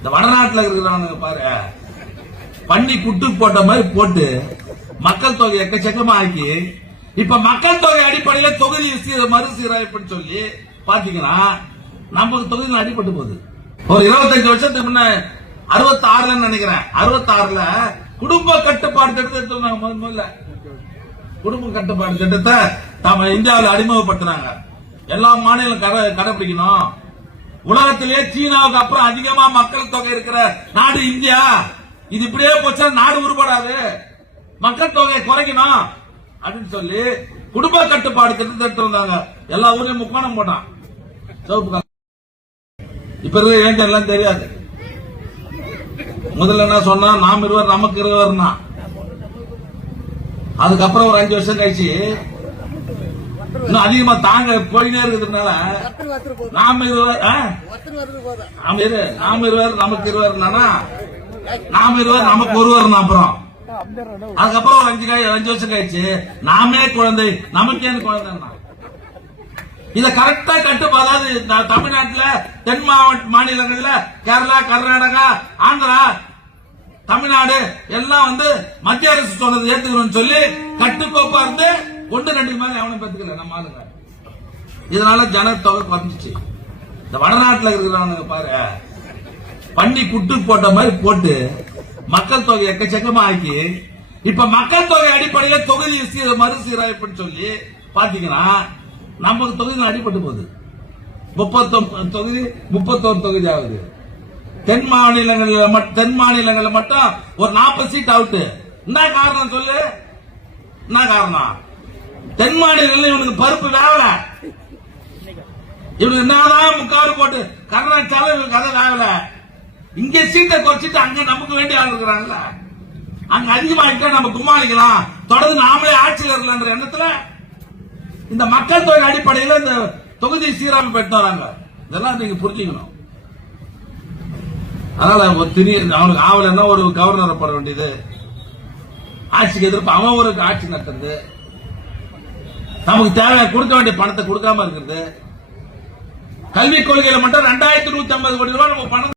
இந்த வடநாட்டில் இருக்கிறவங்க பாரு. பண்ணி குட்டு போட்ட மாதிரி போட்டு மக்கள் தொகை எக்கச்சக்கமா ஆக்கி இப்ப மக்கள் தொகை அடிப்படையில தொகுதி சீர மறுசீரமைப்புன்னு சொல்லி பாத்தீங்கன்னா நமக்கு தொகுதியில் அடிபட்டு போகுது. ஒரு இருபத்தஞ்சு வருஷத்துக்கு முன்ன அறுபத்தி ஆறுல நினைக்கிறேன். அறுபத்தி ஆறுல குடும்ப கட்டுப்பாடு திட்டத்தை எடுத்து முதல்ல. குடும்ப கட்டுப்பாடு திட்டத்தை நாம இந்தியாவில் அறிமுகப்படுத்தினாங்க. எல்லா மாநிலம் கடை கடைபிடிக்கணும். உலகத்திலேயே சீனாவுக்கு அப்புறம் அதிகமா மக்கள் தொகை இருக்கிற நாடு இந்தியா. இது இப்படியே போச்சா? நாடு உருப்படாது மக்கள் தொகையை குறைக்கணும் அப்படின்னு சொல்லி குடும்ப கட்டுப்பாடு திட்டத்தை எடுத்து வந்தாங்க. எல்லா ஊர்லயும் முக்கோணம் போட்டான். சிவப்பு இப்ப இருக்கிற ஏன் எல்லாம் தெரியாது. முதல்ல என்ன சொன்னா நாம் இருவர் நமக்கு இருவர்னா. அதுக்கப்புறம் ஒரு அஞ்சு வருஷம் கழிச்சு இன்னும் அதிகமா தாங்க போயினே இருக்கிறதுனால நாம இருவர் நாம இரு நாம இருவர் நமக்கு இருவர்னா நாம இருவர் நமக்கு ஒருவர் அப்புறம். அதுக்கப்புறம் ஒரு அஞ்சு கழி- அஞ்சு வருஷம் கழிச்சு நாமே குழந்தை நமக்கேன்னு குழந்தைன்னா? இத கரெக்டா கட்டுப்பா. அதாவது த- தமிழ்நாட்டுல தென் மாவட்ட மாநிலங்கள்ல கேரளா கர்நாடகா ஆந்திரா தமிழ்நாடு எல்லாம் வந்து மத்திய அரசு சொன்னது ஏத்துக்கணும்னு சொல்லி கட்டுக்கோப்பா இருந்து ஒன்று ரெண்டு மாதிரி எவனும் பெற்றுக்கல நம்ம ஆளுங்க. இதனால ஜனத்தொகை குறைஞ்சிச்சு. இந்த வடநாட்டில் இருக்கிறவனுங்க பாரு பண்ணி குட்டு போட்ட மாதிரி போட்டு மக்கள் தொகை எக்கச்சக்கமா ஆக்கி இப்ப மக்கள் தொகை அடிப்படையில தொகுதி சீர மறுசீரமைப்புன்னு சொல்லி பாத்தீங்கன்னா நமக்கு தொகுதி அடிபட்டு போகுது. முப்பத்தொன்பது தொகுதி முப்பத்தோரு தொகுதி ஆகுது. தென் மாநிலங்களில் தென் மாநிலங்களில் மட்டும் ஒரு நாற்பது சீட் அவுட்டு என்ன காரணம் சொல்லு? என்ன காரணம்? தென் மாநிலங்கள் இவனுக்கு பருப்பு வேவல. இவனுக்கு என்னதான் முக்காடு போட்டு கர்நாடகால இவனுக்கு கதை வேவல. இங்க சீட்டை குறைச்சிட்டு அங்க நமக்கு வேண்டிய ஆள் இருக்கிறாங்கல்ல. அங்க அதிகமாகிட்டா நம்ம குமாளிக்கலாம் தொடர்ந்து நாமளே ஆட்சியில் இருக்கலான்ற எண்ணத்துல இந்த மக்கள் தொகை அடிப்படையில் இந்த தொகுதி சீரமைப்பு பெற்று வராங்க. இதெல்லாம் நீங்க புரிஞ்சுக்கணும். அதனால ஒரு அவனுக்கு அவனுக்கு ஆவலன்னா ஒரு கவர்னரை போட வேண்டியது. ஆட்சிக்கு எதிர்ப்பு அவன் ஒரு ஆட்சி நடத்துறது. நமக்கு தேவை கொடுக்க வேண்டிய பணத்தை கொடுக்காம இருக்கிறது. கல்விக் கொள்கையில மட்டும் ரெண்டாயிரத்தி நூத்தி ஐம்பது கோடி ரூபாய் நம்ம பணம்